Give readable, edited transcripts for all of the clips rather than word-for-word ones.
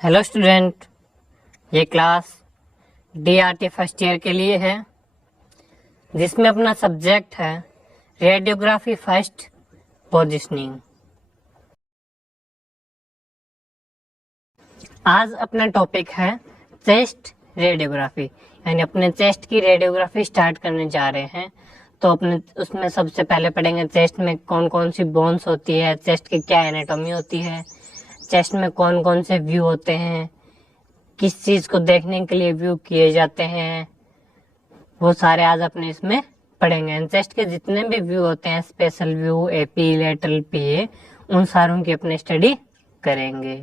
Hello student, ये class DRT first year के लिए है, जिसमें अपना सब्जेक्ट है रेडियोग्राफी फर्स्ट पोजीशनिंग। आज अपना टॉपिक है चेस्ट रेडियोग्राफी, यानी अपने चेस्ट की रेडियोग्राफी स्टार्ट करने जा रहे हैं। तो अपने उसमें सबसे पहले पढ़ेंगे चेस्ट में कौन कौन सी बोन्स होती है, चेस्ट की क्या एनाटॉमी होती है, चेस्ट में कौन कौन से व्यू होते हैं, किस चीज को देखने के लिए व्यू किए जाते हैं, वो सारे आज अपने इसमें पढ़ेंगे। चेस्ट के जितने भी व्यू होते हैं, स्पेशल व्यू, एपी, लेटरल, पीए, उन सारों की अपने स्टडी करेंगे।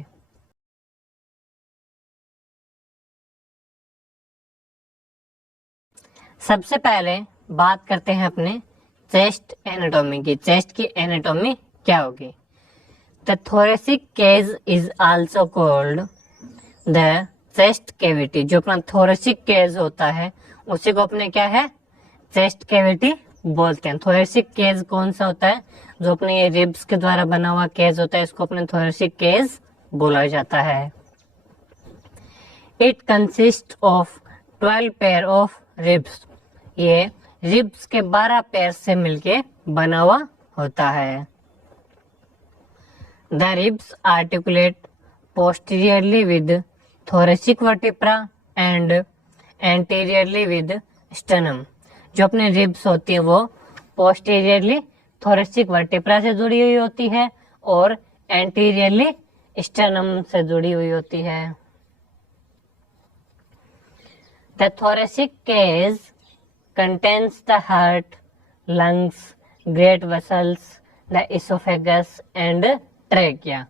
सबसे पहले बात करते हैं अपने चेस्ट एनाटॉमी की। चेस्ट की एनाटॉमी क्या होगी? The thoracic cage is also called the chest cavity. जो अपना थोरेसिक केज होता है उसी को अपने क्या है, चेस्ट कैविटी बोलते हैं। थोरेसिक केज कौन सा होता है? जो अपने ये रिब्स के द्वारा बना हुआ केज होता है, इसको अपने थोरेसिक केज बोला जाता है। It consist of 12 pair of ribs. ये रिब्स के 12 पेयर से मिलके बना हुआ होता है। The ribs articulate posteriorly with thoracic vertebra and anteriorly with sternum। जो अपने रिब्स होती है वो पोस्टीरियरली thoracic vertebra से जुड़ी हुई होती है और एंटीरियरली sternum से जुड़ी हुई होती है। The thoracic cage contains the heart, lungs, great vessels, the esophagus and trachea।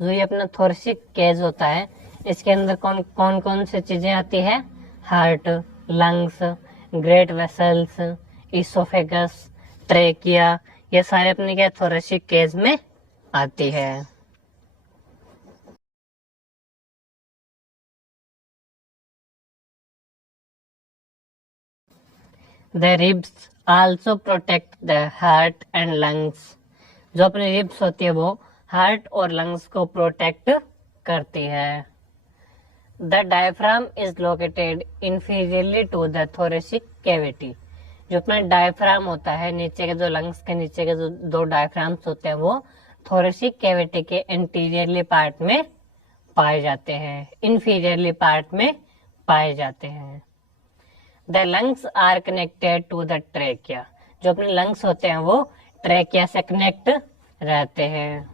जो ये अपना thoracic cage होता है, इसके अंदर कौन कौन सी चीजें आती है? Heart, lungs, great vessels, oesophagus, trachea, ये सारे अपने क्या थोरेसिक केज में आती है। The ribs also protect the heart and lungs. जो अपनी रिब्स होती है वो हार्ट और लंग्स को प्रोटेक्ट करती है। The diaphragm is located inferiorly to the thoracic cavity। जो अपना डायफ्राम होता है, नीचे के जो लंग्स के नीचे के जो दो डायफ्राम्स होते हैं वो थोरेसिक कैविटी के इंटीरियरली पार्ट में पाए जाते हैं, इंफीरियरली पार्ट में पाए जाते हैं। The lungs are connected to the trachea। जो अपने लंग्स होते हैं वो ट्रेकिया से कनेक्ट रहते हैं।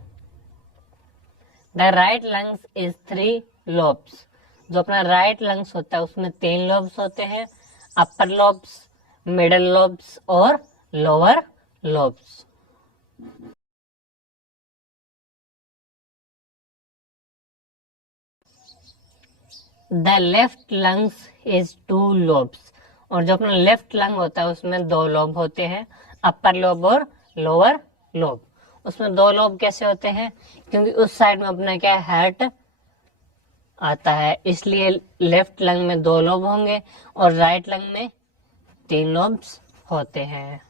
The right lungs is 3 lobes। जो अपना राइट लंग्स होता है उसमें 3 लोब्स होते हैं, अपर लोब्स, मिडल लोब्स और lower lobes. The left lungs is 2 lobes. और जो अपना लेफ्ट लंग होता है उसमें 2 लोब होते हैं, अपर लोब और लोअर लोब। उसमें 2 लोब कैसे होते हैं? क्योंकि उस साइड में अपना क्या है, हार्ट आता है, इसलिए लेफ्ट लंग में 2 लोब होंगे और राइट लंग में 3 लोब्स होते हैं।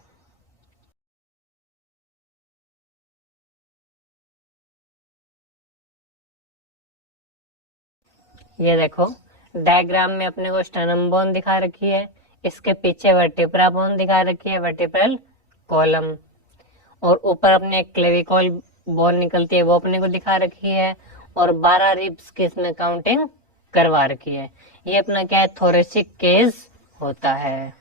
ये देखो डायग्राम में अपने को स्टर्नम बोन दिखा रखी है, इसके पीछे वर्टिब्रा बोन दिखा रखी है, वर्टिब्रल कॉलम, और ऊपर अपने क्लेविकल बोन निकलती है वो अपने को दिखा रखी है, और 12 रिब्स की इसमें काउंटिंग करवा रखी है। ये अपना क्या है, थोरेसिक केज होता है।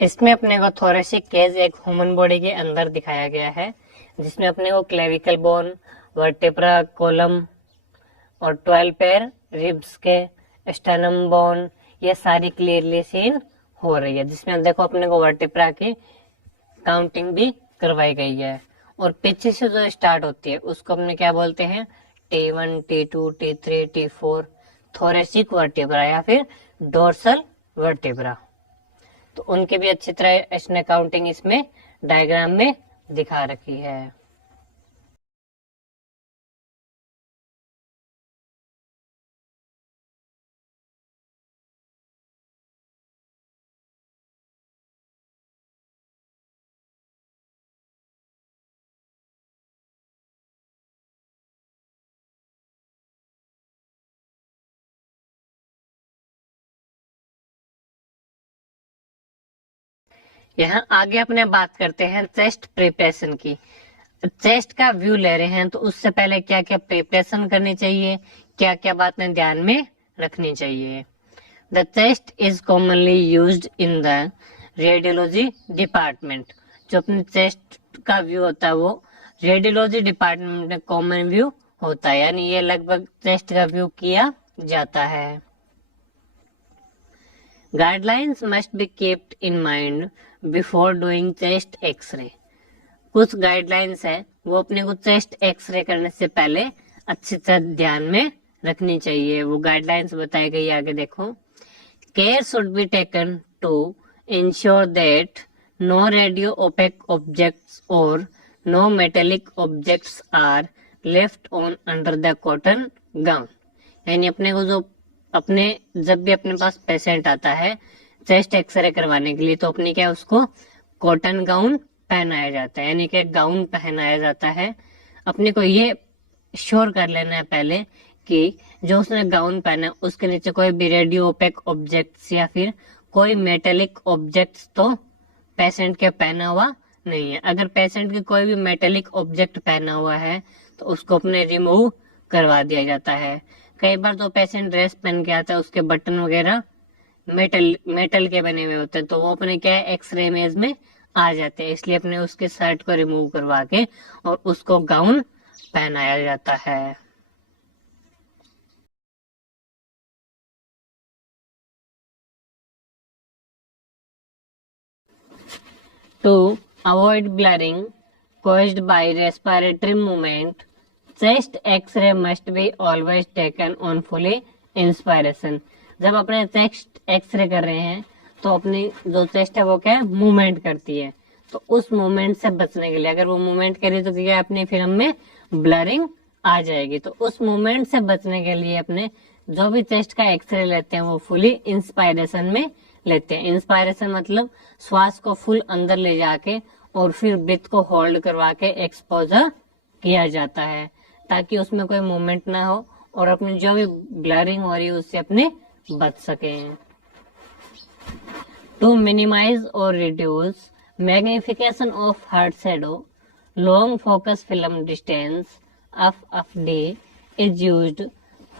इसमें अपने को थोरेसिक केज एक ह्यूमन बॉडी के अंदर दिखाया गया है, जिसमें अपने को क्लेविकल बोन, वर्टिब्रा कॉलम और 12 पेयर रिब्स के, स्टर्नम बोन, ये सारी क्लियरली सीन हो रही है, जिसमें देखो अपने को वर्टिब्रा की काउंटिंग भी करवाई गई है। और पीछे से जो स्टार्ट होती है उसको अपने क्या बोलते हैं, T1, T2, T3, T4 thoracic vertebra या फिर डोर्सल वर्टिब्रा। तो उनकी भी अच्छी तरह इसने काउंटिंग इसमें डायग्राम में दिखा रखी है। यहाँ आगे अपने बात करते हैं चेस्ट प्रिपरेशन की। चेस्ट का व्यू ले रहे हैं तो उससे पहले क्या क्या प्रिपरेशन करनी चाहिए, क्या क्या बातें ध्यान में रखनी चाहिए। The chest is commonly used in the radiology department. जो अपने चेस्ट का व्यू होता है वो रेडियोलॉजी डिपार्टमेंट में कॉमन व्यू होता है, यानी ये लगभग चेस्ट का व्यू किया जाता है। Guidelines must be keeped in mind before doing chest X ray. कुछ गाइडलाइंस है वो अपने को चेस्ट एक्सरे करने से पहले अच्छी तरह ध्यान में रखनी चाहिए। वो गाइडलाइंस बताई गई आगे देखो। Care should be taken to ensure that no radio opaque objects और no metallic objects are left on under the cotton gown. यानी अपने को जो अपने जब भी अपने पास पेशेंट आता है चेस्ट एक्सरे करवाने के लिए तो अपने क्या उसको कॉटन गाउन पहनाया जाता है, यानी कि गाउन पहनाया जाता है। अपने को ये श्योर कर लेना है पहले कि जो उसने गाउन पहना है उसके नीचे कोई भी रेडियो ओपेक ऑब्जेक्ट्स या फिर कोई मेटेलिक ऑब्जेक्ट्स तो पेशेंट के पहना हुआ नहीं है। अगर पेशेंट के कोई भी मेटेलिक ऑब्जेक्ट पहना हुआ है तो उसको अपने रिमूव करवा दिया जाता है। कई बार तो पेशेंट ड्रेस पहन के आता है उसके बटन वगैरह मेटल के बने हुए होते हैं तो वो अपने क्या है एक्सरे इमेज में आ जाते हैं, इसलिए अपने उसके शर्ट को रिमूव करवा के और उसको गाउन पहनाया जाता है। To avoid blurring caused by respiratory movement, chest X-ray must be always taken on fully inspiration। जब अपने चेस्ट एक्सरे कर रहे हैं तो अपनी जो चेस्ट है वो क्या है मूवमेंट करती है, तो उस मूवमेंट से बचने के लिए अगर वो मूवमेंट करे तो क्या अपनी फिल्म में ब्लरिंग आ जाएगी। तो उस मूवमेंट से बचने के लिए अपने जो भी चेस्ट का एक्सरे लेते हैं वो फुली इंस्पायरेशन में लेते हैं। इंस्पायरेशन मतलब श्वास को फुल अंदर ले जाके और फिर ब्रीथ को होल्ड करवा के एक्सपोजर किया जाता है ताकि उसमें कोई मूवमेंट ना हो और अपनी जो भी ब्लरिंग हो रही है उससे अपने बच सके। टू मिनिमाइज और reduce magnification of heart shadow, long focus film distance F D is used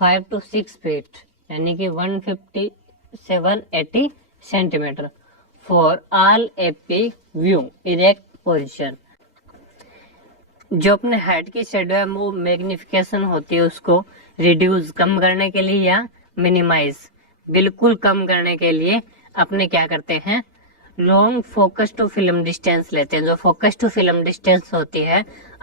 5 to 6 feet यानी कि 150 से 180 centimetre for all AP view erect position. जो अपने हेड की शेडो है वो मैग्निफिकेशन होती है उसको रिड्यूस कम करने के लिए या मिनिमाइज बिल्कुल कम करने के लिए अपने क्या करते हैं long focus to film distance लेते हैं। जो फोकस टू फिल्म डिस्टेंस होती है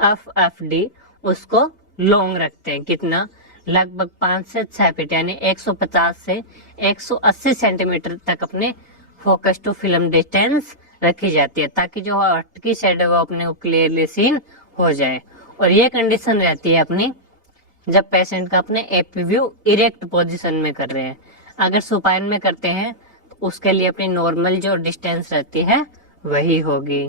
एफ डी उसको लॉन्ग रखते हैं। कितना? लगभग 5 से 6 फीट यानी 150 से 180 सेंटीमीटर तक अपने फोकस टू फिल्म डिस्टेंस रखी जाती है ताकि जो हार्ट की शेडो है वो अपने को क्लियरली सीन हो जाए। और ये कंडीशन रहती है अपनी जब पेशेंट का अपने एपी व्यू इरेक्ट पोजीशन में कर रहे हैं। अगर सुपाइन में करते हैं तो उसके लिए अपनी नॉर्मल जो डिस्टेंस रहती है वही होगी।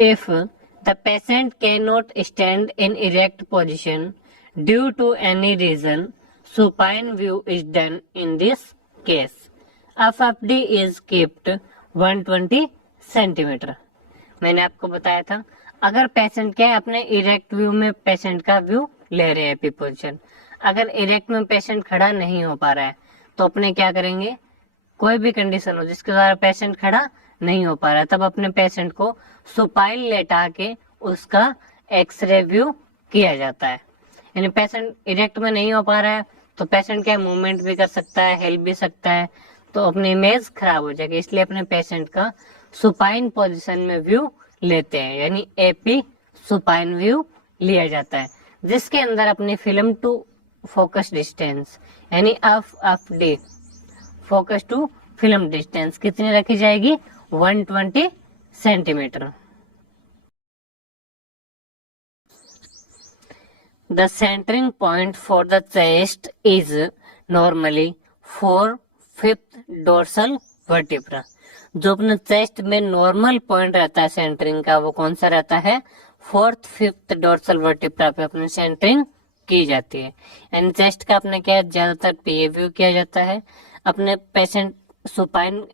If the patient can not stand in erect position due to any reason supine view is done in this case. FFD is keeped 120 centimetre. मैंने आपको बताया था अगर पेशेंट क्या है अपने इरेक्ट व्यू में पेशेंट का व्यू ले रहे हैं एपी पोजीशन, अगर इरेक्ट में पेशेंट खड़ा नहीं हो पा रहा है तो अपने क्या करेंगे कोई भी कंडीशन हो जिसके द्वारा पेशेंट खड़ा नहीं हो पा रहा है तब अपने पेशेंट को सुपाइन लेटा के उसका एक्सरे व्यू किया जाता है। यानी पेशेंट इरेक्ट में नहीं हो पा रहा है तो पेशेंट क्या मूवमेंट भी कर सकता है, हिल भी सकता है, तो अपनी इमेज खराब हो जाएगी, इसलिए अपने पेशेंट का सुपाइन पोजीशन में व्यू लेते हैं, यानी एपी सुपाइन व्यू लिया जाता है, जिसके अंदर अपनी फिल्म टू फोकस डिस्टेंस यानी F D focus to film distance कितनी रखी जाएगी, 120 centimetre. The centering point for the chest is normally 4/5 dorsal vertebra। जो अपने चेस्ट में नॉर्मल पॉइंट रहता है सेंटरिंग का, वो कौन सा रहता है, 4/5 डोर्सल वर्टिब्रा पे अपनी सेंटरिंग की जाती है। यानी चेस्ट का अपने क्या ज्यादातर पीए व्यू किया जाता है, अपने पेशेंट सुपाइन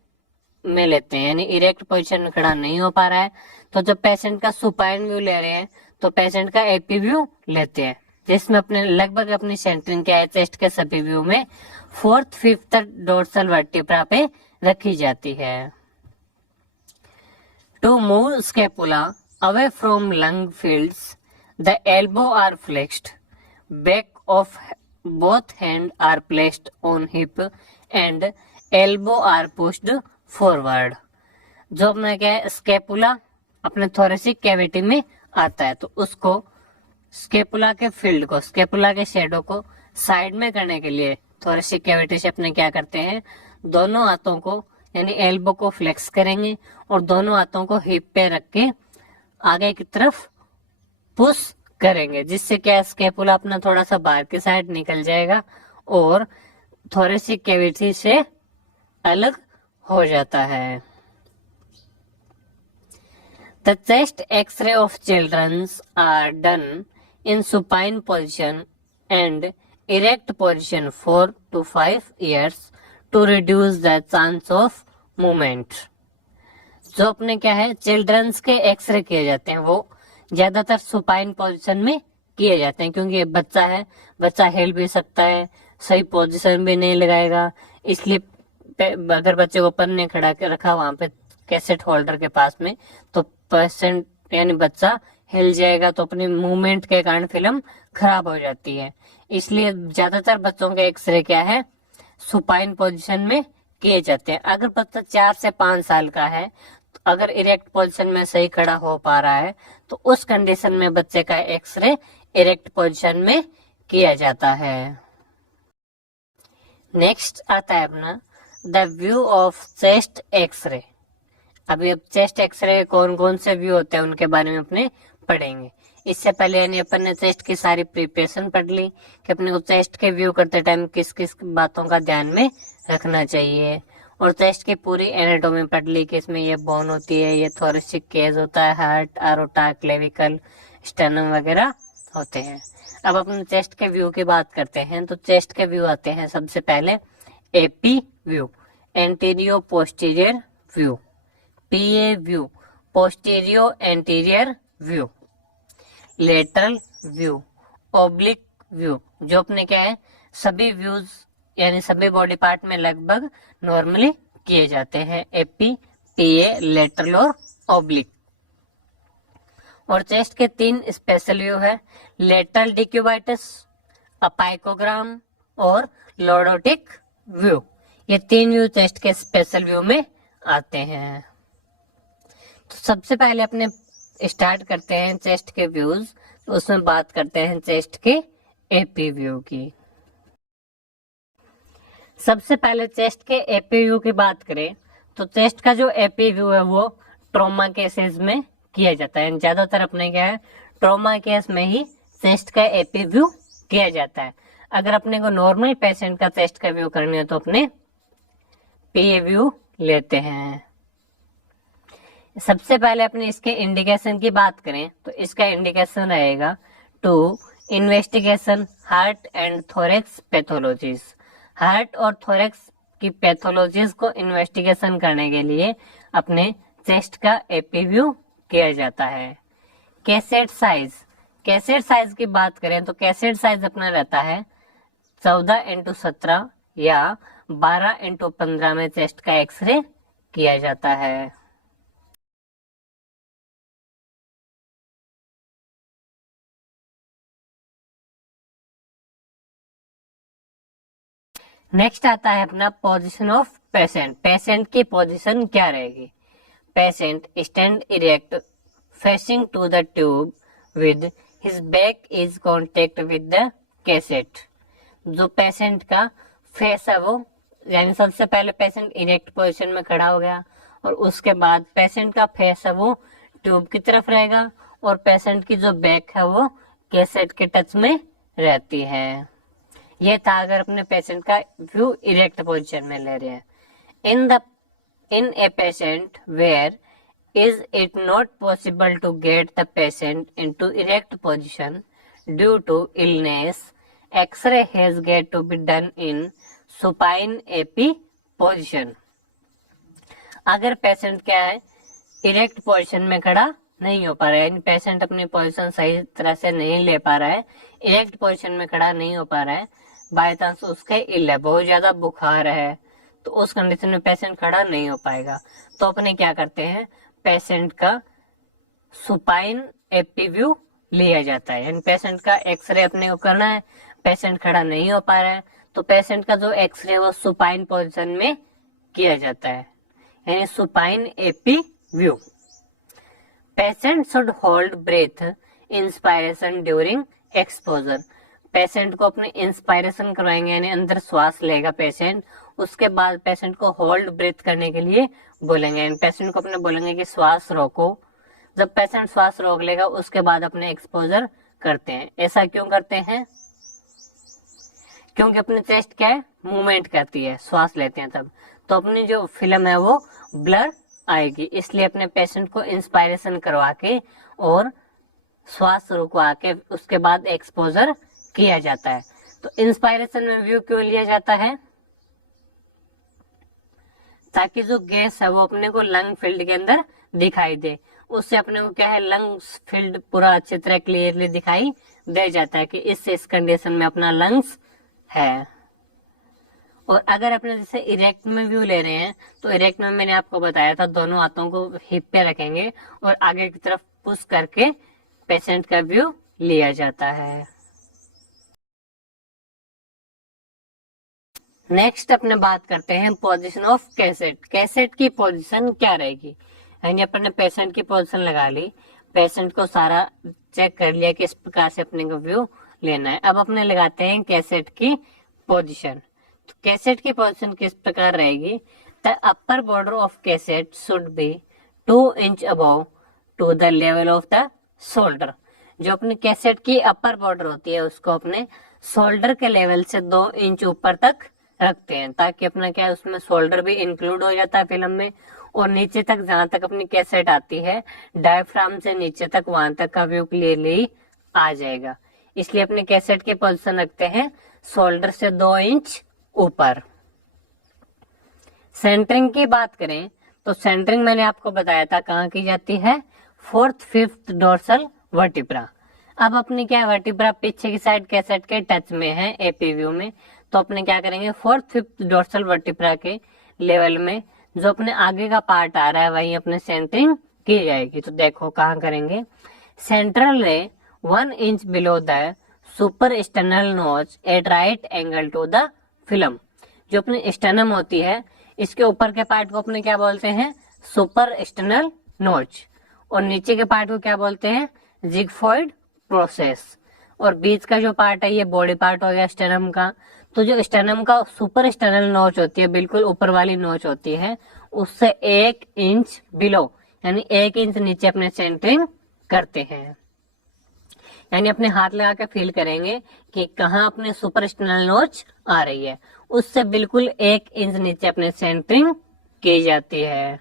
में लेते हैं, यानी इरेक्ट पोजीशन में खड़ा नहीं हो पा रहा है, तो जब पेशेंट का सुपाइन व्यू ले रहे हैं तो पेशेंट का एपी व्यू लेते हैं, जिसमें अपने लगभग अपनी सेंटरिंग क्या है चेस्ट के सभी व्यू में 4/5 डोर्सल वर्टिब्रा पे रखी जाती है। To move scapula away from lung fields the elbow are flexed, back of both hand are placed on hip and elbow are pushed forward. जो अपना क्या है स्केपुला अपने थोरेसिक कैविटी में आता है, तो उसको स्केपुला के फील्ड को, स्केपुला के शेडो को साइड में करने के लिए थोरेसिक कैविटी से अपने क्या करते हैं, दोनों हाथों को यानी एल्बो को फ्लेक्स करेंगे और दोनों हाथों को हिप पे रख के आगे की तरफ पुश करेंगे, जिससे क्या स्केपुला अपना थोड़ा सा बाहर की साइड निकल जाएगा और थोरेसिक कैविटी से अलग हो जाता है। The chest X-ray of children are done in supine position and erect position 4 to 5 years to reduce the chance of movement। जो अपने क्या है चिल्ड्रंस के एक्सरे किए जाते हैं वो ज्यादातर सुपाइन पोजीशन में किए जाते हैं, क्योंकि बच्चा है, बच्चा हिल भी सकता है, सही पोजीशन भी नहीं लगाएगा, इसलिए अगर बच्चे को ऊपर नहीं खड़ा के रखा वहां पे कैसेट होल्डर के पास में, तो पेशेंट यानी बच्चा हिल जाएगा, तो अपनी मूवमेंट के कारण फिल्म खराब हो जाती है। इसलिए ज्यादातर बच्चों के एक्सरे क्या है सुपाइन पोजीशन में किए जाते हैं। अगर बच्चा 4 से 5 साल का है, तो अगर इरेक्ट पोजीशन में सही खड़ा हो पा रहा है तो उस कंडीशन में बच्चे का एक्सरे इरेक्ट पोजीशन में किया जाता है। नेक्स्ट आता है अपना the view of chest X ray. अभी अब चेस्ट एक्सरे कौन कौन से व्यू होते हैं उनके बारे में अपने पढ़ेंगे। इससे पहले यानी अपन ने चेस्ट की सारी प्रिपरेशन पढ़ ली कि अपने को चेस्ट के व्यू करते टाइम किस किस बातों का ध्यान में रखना चाहिए, और चेस्ट की पूरी एनाटॉमी पढ़ ली कि इसमें ये बोन होती है, ये थोरेसिक केज होता है, हार्ट, एरोटा, क्लेविकल, स्टर्नम वगैरह होते हैं। अब अपन चेस्ट के व्यू की बात करते हैं, तो चेस्ट के व्यू आते हैं सबसे पहले AP view, anterior posterior view, PA view, posterior anterior view, lateral view, oblique view. जो अपने क्या है सभी व्यूज यानी सभी बॉडी पार्ट में लगभग नॉर्मली किए जाते हैं, एपी, पीए, लेटरल और ओब्लिक। और चेस्ट के 3 स्पेशल व्यू है, लेटरल डिक्यूबाइटस, अपाइकोग्राम और लॉर्डोटिक व्यू। ये 3 व्यू चेस्ट के स्पेशल व्यू में आते हैं। तो सबसे पहले अपने स्टार्ट करते हैं चेस्ट के व्यूज, तो उसमें बात करते हैं चेस्ट के एपी व्यू की। सबसे पहले चेस्ट के एपी व्यू की बात करें तो चेस्ट का जो एपी व्यू है वो ट्रॉमा केसेस में किया जाता है। ज्यादातर अपने क्या है ट्रॉमा केस में ही चेस्ट का एपी व्यू किया जाता है। अगर अपने को नॉर्मल पेशेंट का चेस्ट का व्यू करनी है तो अपने पीए व्यू लेते हैं। सबसे पहले अपने इसके इंडिकेशन की बात करें तो इसका इंडिकेशन रहेगा to investigation heart and thorax pathologies. Heart और थोरेक्स की पैथोलॉजीज को इन्वेस्टिगेशन करने के लिए अपने चेस्ट का एपी व्यू किया जाता है। कैसेट साइज, कैसेट साइज की बात करें तो कैसेट साइज अपना रहता है 14x17 या 12x15 में चेस्ट का एक्सरे किया जाता है। नेक्स्ट आता है अपना पोजीशन ऑफ पेशेंट की पोजीशन क्या रहेगी? Patient stand erect facing to the tube with his back is contact with the cassette. जो पेशेंट का फेस है वो, यानी सबसे पहले पेशेंट इरेक्ट पोजीशन में खड़ा हो गया और उसके बाद पेशेंट का फेस है वो ट्यूब की तरफ रहेगा और पेशेंट की जो बैक है वो कैसेट के टच में रहती है। ये था अगर अपने पेशेंट का व्यू इरेक्ट पोजीशन में ले रहे हैं। in a patient where is it not possible to get the patient into erect position due to illness, x-ray has got to be done in supine AP position। अगर patient क्या है, erect position में खड़ा नहीं हो पा रहा है, यानी पेशेंट अपनी पोजीशन सही तरह से नहीं ले पा रहा है, इरेक्ट पोजीशन में खड़ा नहीं हो पा रहा है, बाय चांस उसके इल है, बहुत ज्यादा बुखार है, तो उस कंडीशन में पेशेंट खड़ा नहीं हो पाएगा। तो अपने क्या करते हैं, पेशेंट का सुपाइन एपी व्यू लिया जाता है, यानी पेशेंट का एक्सरे अपने को करना है, पेशेंट खड़ा नहीं हो पा रहा है तो पेशेंट का जो एक्सरे वो सुपाइन पोजीशन में किया जाता है, यानी supine AP view. Patient should hold breath inspiration during exposure. Patient को अपने इंस्पायरेशन करवाएंगे, यानी अंदर श्वास लेगा पेशेंट, उसके बाद पेशेंट को होल्ड ब्रेथ करने के लिए बोलेंगे, यानी पेशेंट को अपने बोलेंगे कि श्वास रोको। जब पेशेंट श्वास रोक लेगा उसके बाद अपने एक्सपोजर करते हैं। ऐसा क्यों करते हैं? क्योंकि अपनी चेस्ट क्या है, मूवमेंट करती है, श्वास लेते हैं तब, तो अपनी जो फिल्म है वो ब्लर आएगी, इसलिए अपने पेशेंट को इंस्पायरेशन करवा के और श्वास रुकवा के उसके बाद एक्सपोजर किया जाता है। तो इंस्पायरेशन में व्यू क्यों लिया जाता है? ताकि जो गैस है वो अपने को लंग फील्ड के अंदर दिखाई दे, उससे अपने को क्या है, लंग्स फील्ड पूरा अच्छी तरह क्लियरली दिखाई दे जाता है कि इस कंडीशन में अपना लंग्स है। और अगर अपने जैसे इरेक्ट में व्यू ले रहे हैं तो इरेक्ट में मैंने आपको बताया था दोनों हाथों को हिप पे रखेंगे और आगे की तरफ पुश करके पेशेंट का व्यू लिया जाता है। नेक्स्ट अपने बात करते हैं पोजीशन ऑफ कैसेट। कैसेट की पोजीशन क्या रहेगी, यानी अपने पेशेंट की पोजीशन लगा ली, पेशेंट को सारा चेक कर लिया कि इस प्रकार से अपने को व्यू लेना है। अब अपने लगाते हैं कैसेट की पोजीशन। तो कैसेट की पोजीशन किस प्रकार रहेगी? The upper border of cassette should be 2 inch above to the level of the shoulder. जो अपनी कैसेट की अपर बॉर्डर होती है उसको अपने शोल्डर के लेवल से 2 इंच ऊपर तक रखते हैं, ताकि अपना क्या है, उसमें शोल्डर भी इंक्लूड हो जाता है फिल्म में, और नीचे तक जहां तक अपनी कैसेट आती है डायफ्राम से नीचे तक वहां तक का व्यू क्लियरली आ जाएगा। इसलिए अपने कैसेट की पोजीशन रखते हैं शोल्डर से 2 इंच ऊपर। सेंटरिंग की बात करें तो सेंटरिंग मैंने आपको बताया था कहाँ की जाती है, 4th 5th डोर्सल वर्टिब्रा। अब अपनी क्या वर्टिब्रा पीछे की साइड कैसेट के टच में है एपी व्यू में, तो अपने क्या करेंगे 4th 5th डोर्सल वर्टिब्रा के लेवल में जो अपने आगे का पार्ट आ रहा है वहीं अपने सेंटरिंग की जाएगी। तो देखो कहाँ करेंगे, central ray 1 inch below the super sternal notch at right angle to the film. जो अपनी स्टर्नम होती है इसके ऊपर के पार्ट को अपने क्या बोलते हैं, सुपर स्टर्नल नोच, और नीचे के पार्ट को क्या बोलते हैं, जिगफॉइड प्रोसेस, और बीच का जो पार्ट है ये बॉडी पार्ट हो गया स्टर्नम का। तो जो स्टर्नम का सुपर स्टर्नल नोच होती है, बिल्कुल ऊपर वाली नोच होती है, उससे 1 इंच बिलो यानी 1 इंच नीचे अपने सेंटरिंग करते हैं। यानी अपने हाथ लगा के फील करेंगे कि कहाँ अपने सुपर स्टर्नल नोच आ रही है, उससे बिल्कुल 1 इंच नीचे अपने सेंटरिंग की जाती है।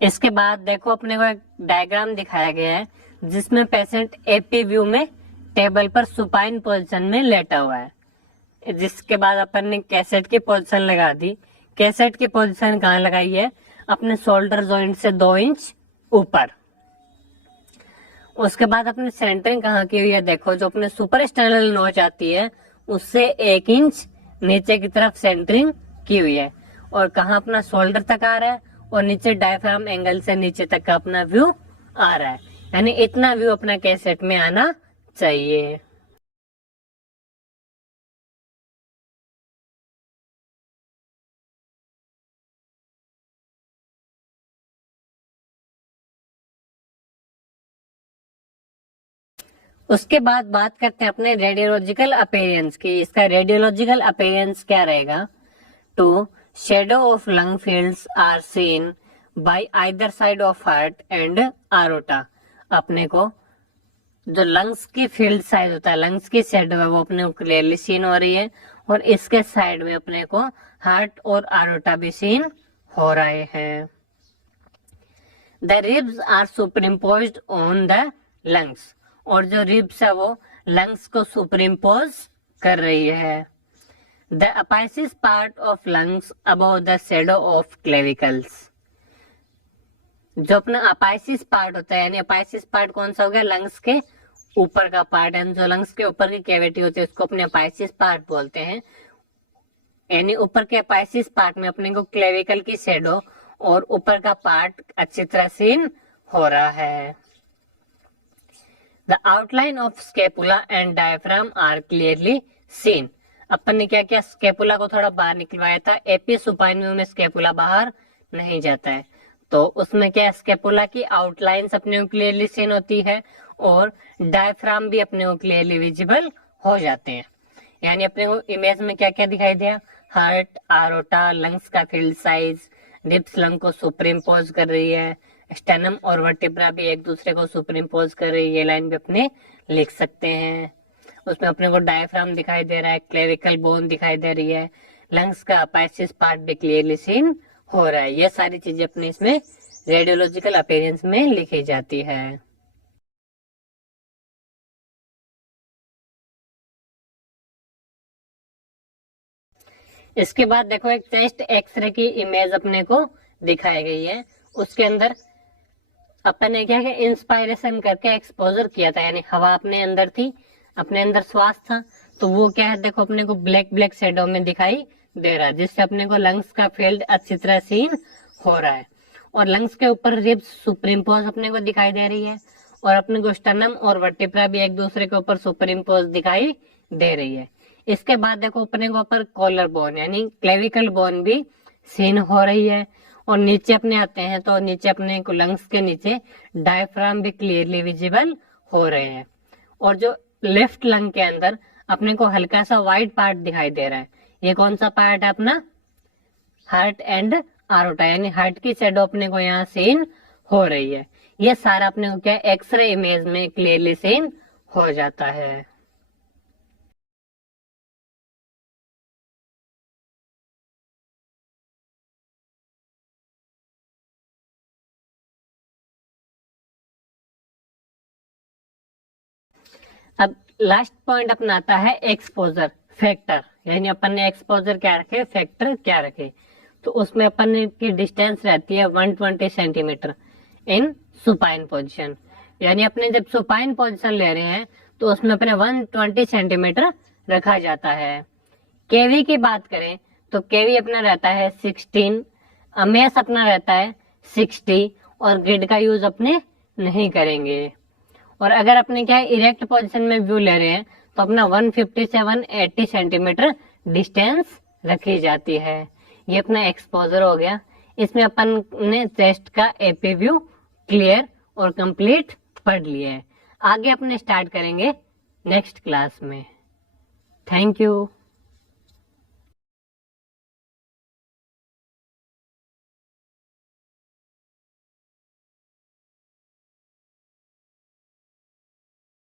इसके बाद देखो अपने को एक डायग्राम दिखाया गया है जिसमें पेशेंट एपी व्यू में टेबल पर सुपाइन पोजीशन में लेटा हुआ है, जिसके बाद अपन ने कैसेट की पोजीशन लगा दी। कैसेट की पोजीशन कहाँ लगाई है, अपने शोल्डर जॉइंट से 2 इंच ऊपर। उसके बाद अपने सेंटरिंग कहाँ की हुई है, देखो जो अपने सुपर स्टर्नल नोच आती है उससे 1 इंच नीचे की तरफ सेंटरिंग की हुई है, और कहाँ अपना शोल्डर तक आ रहा है और नीचे डायफ्राम एंगल से नीचे तक का अपना व्यू आ रहा है, यानी इतना व्यू अपना कैसेट में आना चाहिए। उसके बाद बात करते हैं अपने रेडियोलॉजिकल अपीयरेंस की। इसका रेडियोलॉजिकल अपीयरेंस क्या रहेगा? Two shadow of lung fields are seen by either side of heart and aorta. अपने को जो लंग्स की फील्ड साइज होता है, लंग्स की शेडो है, वो अपने को क्लियरली सीन हो रही है, और इसके साइड में अपने को हार्ट और आरोटा भी सीन हो रहे हैं। The ribs are superimposed on the lungs, और जो रिब्स है वो लंग्स को सुपरइम्पोज कर रही है। The apices part of lungs above the shadow of clavicles. जो अपना अपाइसिस पार्ट होता है, यानी अपाइसिस पार्ट कौन सा हो गया? लंग्स के ऊपर का पार्ट है। जो लंग्स के ऊपर की कैविटी होती है उसको अपने अपाइसिस पार्ट बोलते हैं। यानी ऊपर के अपाइसिस पार्ट में अपने को क्लेविकल की शेडो और ऊपर का पार्ट अच्छी तरह सीन हो रहा है। The outline of scapula and diaphragm are clearly seen. अपन ने क्या किया? स्केपुला को थोड़ा बाहर निकलवाया था। एपी सुपाइन व्यू में स्केपुला बाहर नहीं जाता है, तो उसमें क्या, स्केपुला की आउटलाइंस अपने को क्लियरली सीन होती है और डायफ्राम भी अपने को क्लियरली विजिबल हो जाते हैं। यानी अपने को इमेज में क्या क्या दिखाई दिया? हार्ट, आरोटा, लंग्स का फील्ड साइज, रिब्स लंग को सुपरइम्पोज कर रही है, स्टेनम और वर्टिब्रा भी एक दूसरे को सुपरइम्पोज कर रही है। ये लाइन भी अपने लिख सकते हैं। उसमें अपने को डायफ्राम दिखाई दे रहा है, क्लेविकल बोन दिखाई दे रही है, लंग्स का अपाइसिस पार्ट भी क्लियरली सीन हो रहा है। ये सारी चीजें अपने इसमें रेडियोलॉजिकल अपीयरेंस में लिखी जाती है। इसके बाद देखो एक चेस्ट एक्सरे की इमेज अपने को दिखाई गई है। उसके अंदर अपन ने क्या किया? इंस्पायरेशन करके एक्सपोजर किया था, यानी हवा अपने अंदर थी, अपने अंदर श्वास था, तो वो क्या है, देखो अपने को ब्लैक ब्लैक शेडो में दिखाई दे रहा है, जिससे अपने को लंग्स का फील्ड अच्छी तरह सीन हो रहा है। और लंग्स के ऊपर रिब्स सुपरइम्पोज अपने को दिखाई दे रही है, और अपने को स्टर्नम और वर्टिब्रा भी एक दूसरे के ऊपर सुपरइम्पोज दिखाई दे रही है। इसके बाद देखो अपने को ऊपर कॉलर बोन यानी क्लेविकल बोन भी सीन हो रही है। और नीचे अपने आते हैं तो नीचे अपने को लंग्स के नीचे डायफ्राम भी क्लियरली विजिबल हो रहे हैं। और जो लेफ्ट लंग के अंदर अपने को हल्का सा व्हाइट पार्ट दिखाई दे रहा है, ये कौन सा पार्ट है? अपना हार्ट एंड आरोटा, यानी हार्ट की शेडो अपने को यहाँ सीन हो रही है। ये सारा अपने को क्या एक्सरे इमेज में क्लियरली सीन हो जाता है। अब लास्ट पॉइंट अपना आता है एक्सपोजर फैक्टर, यानी अपन ने एक्सपोजर क्या रखे, फैक्टर क्या रखे। तो उसमें अपन की डिस्टेंस रहती है 120 सेंटीमीटर इन सुपाइन पोजीशन। यानी अपने जब सुपाइन पोजीशन ले रहे हैं तो उसमें अपने 120 सेंटीमीटर रखा जाता है। केवी की बात करें तो केवी अपना रहता है 16, अमेस अपना रहता है 60, और ग्रिड का यूज अपने नहीं करेंगे। और अगर अपने क्या इरेक्ट पोजीशन में व्यू ले रहे हैं तो अपना 150 से 180 सेंटीमीटर डिस्टेंस रखी जाती है। ये अपना एक्सपोजर हो गया। इसमें अपन ने चेस्ट का एपी व्यू क्लियर और कंप्लीट पढ़ लिया है। आगे अपने स्टार्ट करेंगे नेक्स्ट क्लास में। Thank you.